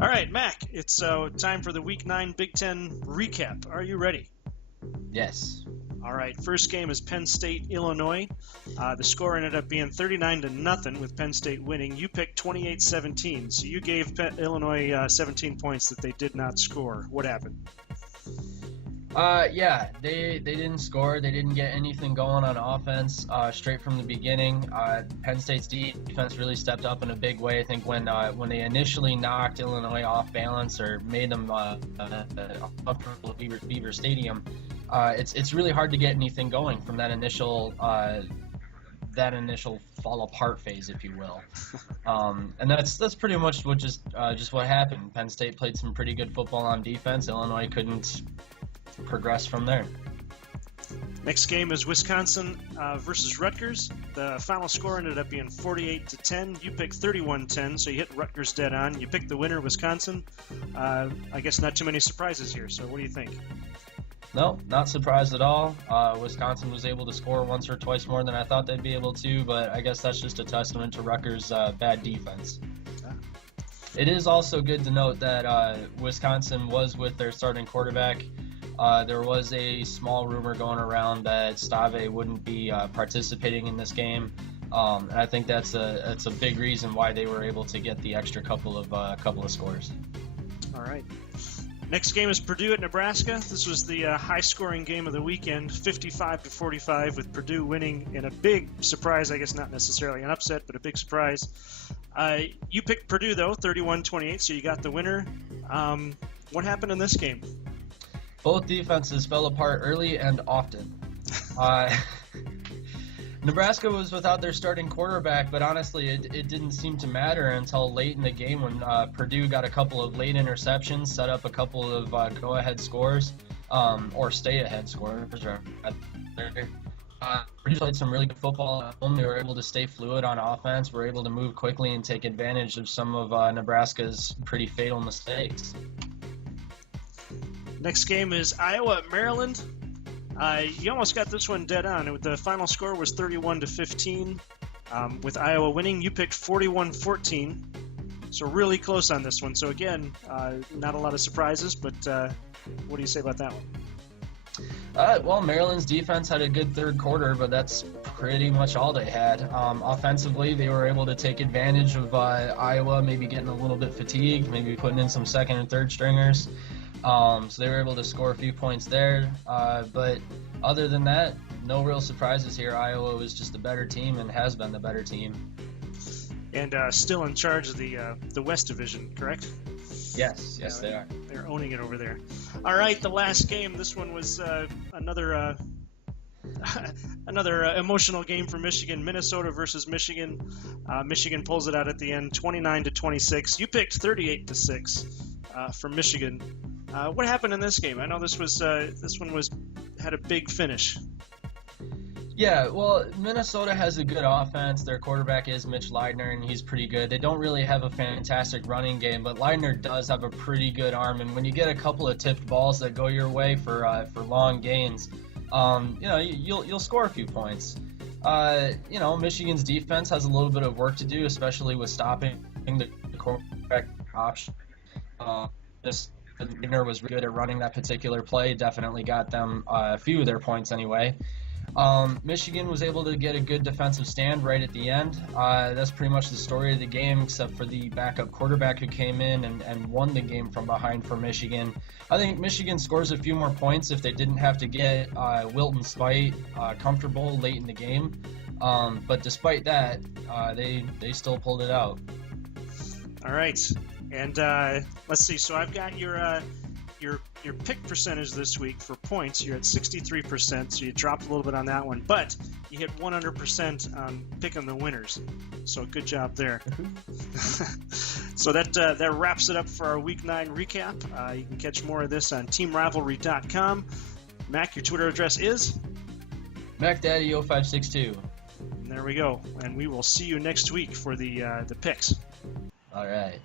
All right, Mac, it's time for the Week 9 Big Ten recap. Are you ready? Yes. All right, first game is Penn State, Illinois. The score ended up being 39-0 with Penn State winning. You picked 28-17, so you gave Illinois 17 points that they did not score. What happened? Yeah, they didn't score. They didn't get anything going on offense straight from the beginning. Penn State's defense really stepped up in a big way. I think when they initially knocked Illinois off balance or made them up for Beaver Stadium, it's really hard to get anything going from that initial fall apart phase, if you will. And that's pretty much just what happened. Penn State played some pretty good football on defense. Illinois couldn't progress from there. Next game is Wisconsin versus Rutgers. The final score ended up being 48-10. You picked 31-10, so you hit Rutgers dead on. You picked the winner, Wisconsin. I guess not too many surprises here, so what do you think? No, not surprised at all. Wisconsin was able to score once or twice more than I thought they'd be able to, but I guess that's just a testament to Rutgers' bad defense. It is also good to note that Wisconsin was with their starting quarterback. There was a small rumor going around that Stave wouldn't be participating in this game, and I think that's a big reason why they were able to get the extra couple of scores. All right. Next game is Purdue at Nebraska. This was the high-scoring game of the weekend, 55-45, with Purdue winning in a big surprise. I guess not necessarily an upset, but a big surprise. You picked Purdue, though, 31-28, so you got the winner. What happened in this game? Both defenses fell apart early and often. Nebraska was without their starting quarterback, but honestly, it didn't seem to matter until late in the game when Purdue got a couple of late interceptions, set up a couple of go-ahead scores, or stay-ahead scores. Purdue played some really good football at home. They were able to stay fluid on offense, were able to move quickly and take advantage of some of Nebraska's pretty fatal mistakes. Next game is Iowa at Maryland. You almost got this one dead on. The final score was 31-15. With Iowa winning, you picked 41-14. So really close on this one. So again, not a lot of surprises, but what do you say about that one? Well, Maryland's defense had a good third quarter, but that's pretty much all they had. Offensively, they were able to take advantage of Iowa maybe getting a little bit fatigued, maybe putting in some second and third stringers. So they were able to score a few points there. But other than that, no real surprises here. Iowa was just the better team and has been the better team. And still in charge of the West Division, correct? Yes, they are. They're owning it over there. All right, the last game. This one was another emotional game for Michigan. Minnesota versus Michigan. Michigan pulls it out at the end, 29-26. You picked 38-6 for Michigan. What happened in this game? I know this one had a big finish. Yeah, well, Minnesota has a good offense. Their quarterback is Mitch Leidner, and he's pretty good. They don't really have a fantastic running game, but Leidner does have a pretty good arm. And when you get a couple of tipped balls that go your way for long gains, you'll score a few points. Michigan's defense has a little bit of work to do, especially with stopping the quarterback option. Leidner was good at running that particular play. Definitely got them a few of their points anyway. Michigan was able to get a good defensive stand right at the end. That's pretty much the story of the game, except for the backup quarterback who came in and won the game from behind for Michigan. I think Michigan scores a few more points if they didn't have to get Wilton Spite comfortable late in the game. But despite that, they still pulled it out. All right. And let's see. So I've got your pick percentage this week for points. You're at 63%, so you dropped a little bit on that one. But you hit 100% on picking the winners. So good job there. So that wraps it up for our Week 9 recap. You can catch more of this on TeamRivalry.com. Mac, your Twitter address is? MacDaddy0562. And there we go. And we will see you next week for the picks. All right.